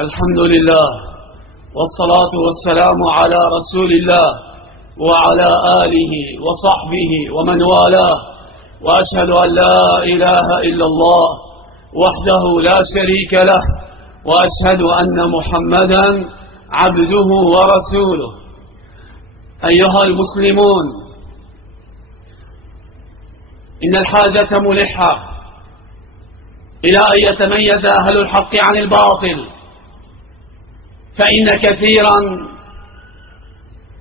الحمد لله والصلاة والسلام على رسول الله وعلى آله وصحبه ومن والاه، وأشهد أن لا إله إلا الله وحده لا شريك له، وأشهد أن محمدا عبده ورسوله. أيها المسلمون، إن الحاجة ملحة إلى أن يتميز أهل الحق عن الباطل، فإن كثيرا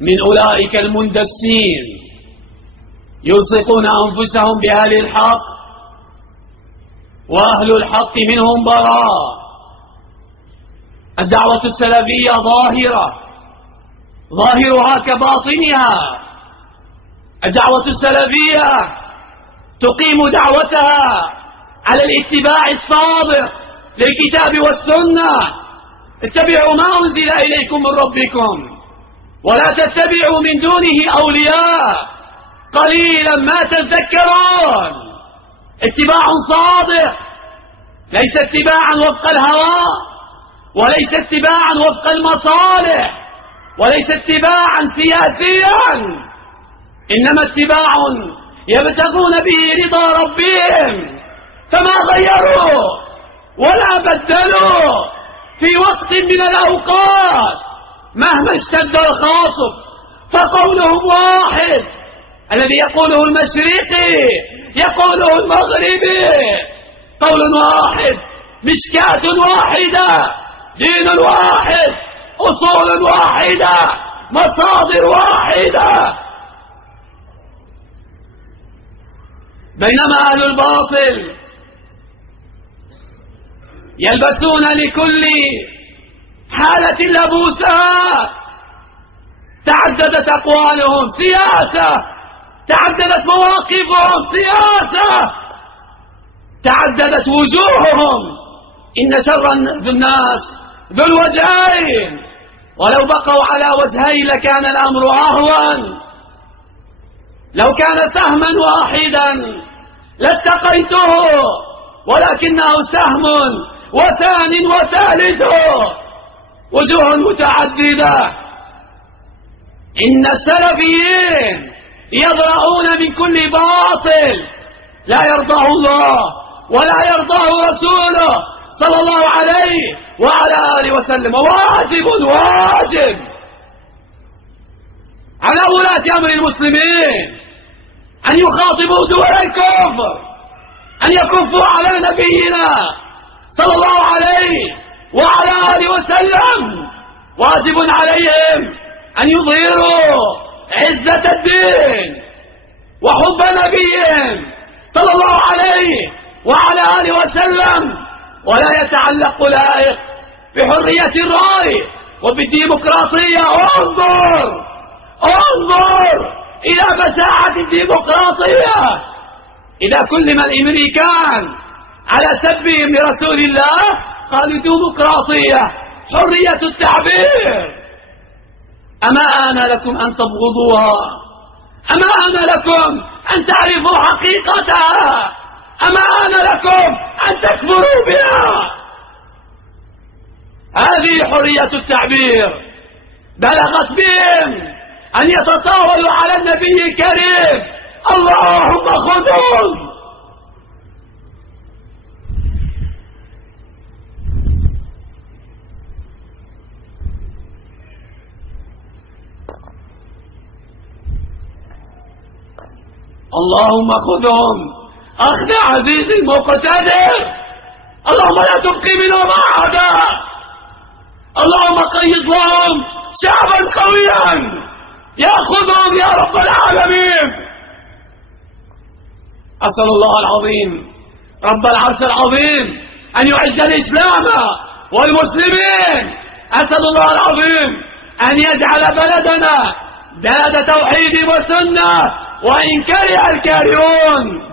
من أولئك المندسين يلصقون أنفسهم بأهل الحق، وأهل الحق منهم براء. الدعوة السلفية ظاهرها كباطنها. الدعوة السلفية تقيم دعوتها على الاتباع الصادق للكتاب والسنة. اتبعوا ما أنزل إليكم من ربكم ولا تتبعوا من دونه أولياء قليلا ما تذكرون. اتباع صادق، ليس اتباعا وفق الهوى، وليس اتباعا وفق المصالح، وليس اتباعا سياسيا، إنما اتباع يبتغون به رضا ربهم، فما غيروا ولا بدلوا في وقت من الأوقات مهما اشتد الخاطب، فقولهم واحد. الذي يقوله المشرقي يقوله المغربي، قول واحد، مشكاة واحدة، دين واحد، أصول واحدة، مصادر واحدة. بينما أهل الباطل يلبسون لكل حالة لبوسها. تعددت أقوالهم سياسة، تعددت مواقفهم سياسة، تعددت وجوههم. إن شر الناس ذو الوجهين، ولو بقوا على وجهين لكان الأمر أهون. لو كان سهما واحدا لاتقيته، ولكنه سهم وثان وثالث، وجوه متعددة. إن السلفيين يضرؤون من كل باطل لا يرضاه الله ولا يرضاه رسوله صلى الله عليه وعلى آله وسلم. واجب على ولاة أمر المسلمين أن يخاطبوا دول الكفر، أن يكفوا على نبينا صلى الله عليه وعلى آله وسلم. واجب عليهم أن يظهروا عزة الدين وحب نبيهم صلى الله عليه وعلى آله وسلم، ولا يتعلق أولئك بحرية الرأي وبالديمقراطية. انظر إلى بشاعة الديمقراطية. إذا كلم الأمريكان على سبهم لرسول الله قالوا ديمقراطية، حرية التعبير. أما آن لكم أن تبغضوها؟ أما آن لكم أن تعرفوا حقيقتها؟ أما آن لكم أن تكفروا بها؟ هذه حرية التعبير بلغت بهم أن يتطاولوا على النبي الكريم. اللهم خذهم. اللهم خذهم أخذ عزيز مقتدر. اللهم لا تبقي منهم أحدا. اللهم قيض لهم شعبا قويا يأخذهم يا رب العالمين. أسأل الله العظيم رب العرش العظيم أن يعز الإسلام والمسلمين. أسأل الله العظيم أن يجعل بلدنا بلد توحيد وسنة، وإن كره الكارهون.